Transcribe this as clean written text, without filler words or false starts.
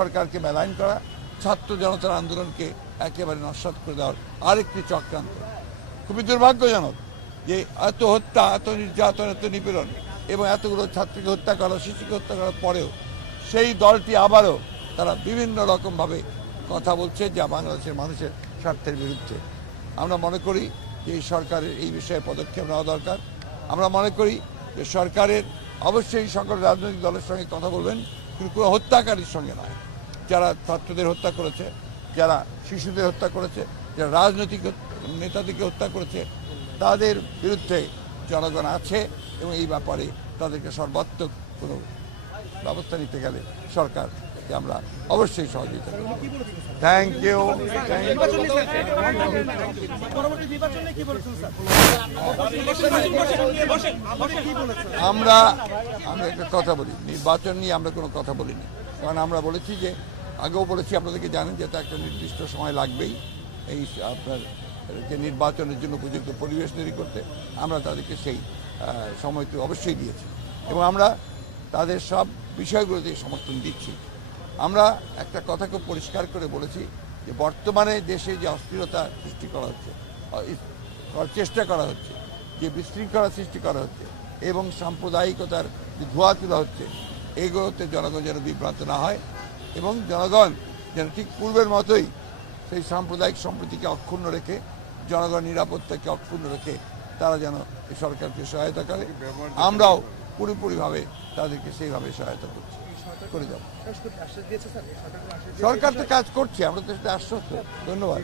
সরকারকে মেলাইন করা, ছাত্র জনতার আন্দোলনকে একেবারে নস্যাৎ করে দেওয়ার আরেকটি চক্রান্ত। খুবই দুর্ভাগ্যজনক যে এত হত্যা, এত নির্যাতন, এত নিপীড়ন এবং এতগুলো ছাত্রীকে হত্যা করা, শিশুকে হত্যা করার পরেও সেই দলটি আবারও তারা বিভিন্ন রকমভাবে কথা বলছে যা বাংলাদেশের মানুষের স্বার্থের বিরুদ্ধে। আমরা মনে করি যে এই সরকারের এই বিষয়ে পদক্ষেপ নেওয়া দরকার। আমরা মনে করি যে সরকারের অবশ্যই সকল রাজনৈতিক দলের সঙ্গে কথা বলবেন, কিন্তু কোনো হত্যাকারীর সঙ্গে নয়। যারা ছাত্রদের হত্যা করেছে, যারা শিশুদের হত্যা করেছে, যারা রাজনৈতিক নেতাদেরকে হত্যা করেছে, তাদের বিরুদ্ধে জনগণ আছে এবং এই ব্যাপারে তাদেরকে সর্বাত্মক কোনো ব্যবস্থা নিতে গেলে সরকারকে আমরা অবশ্যই সহযোগিতা করব। Thank you. আমরা একটা কথা বলি, নির্বাচন নিয়ে আমরা কোনো কথা বলিনি, কারণ আমরা বলেছি যে আগেও বলেছি, আপনাদেরকে জানেন যে এটা একটা নির্দিষ্ট সময় লাগবেই এই আপনার যে নির্বাচনের জন্য উপযুক্ত পরিবেশ তৈরি করতে। আমরা তাদেরকে সেই সময়টি অবশ্যই দিয়েছি এবং আমরা তাদের সব বিষয়গুলোতে সমর্থন দিচ্ছি। আমরা একটা কথা খুব পরিষ্কার করে বলেছি যে বর্তমানে দেশে যে অস্থিরতা সৃষ্টি করা হচ্ছে, চেষ্টা করা হচ্ছে, যে বিশৃঙ্খলা সৃষ্টি করা হচ্ছে এবং সাম্প্রদায়িকতার যে ধোঁয়া তোলা হচ্ছে, এগুলোতে জনগণ যেন বিভ্রান্ত না হয় এবং জনগণ যেন ঠিক পূর্বের মতোই সেই সাম্প্রদায়িক সম্প্রীতিকে অক্ষুণ্ণ রেখে, জনগণ নিরাপত্তাকে অক্ষুণ্ণ রেখে তারা যেন এই সরকারকে সহায়তা করে। আমরাও পুরোপুরিভাবে তাদেরকে সেইভাবে সহায়তা করছি, করে যাব। সরকার তো কাজ করছে, আমরা তো সেটা আশ্বস্ত। ধন্যবাদ।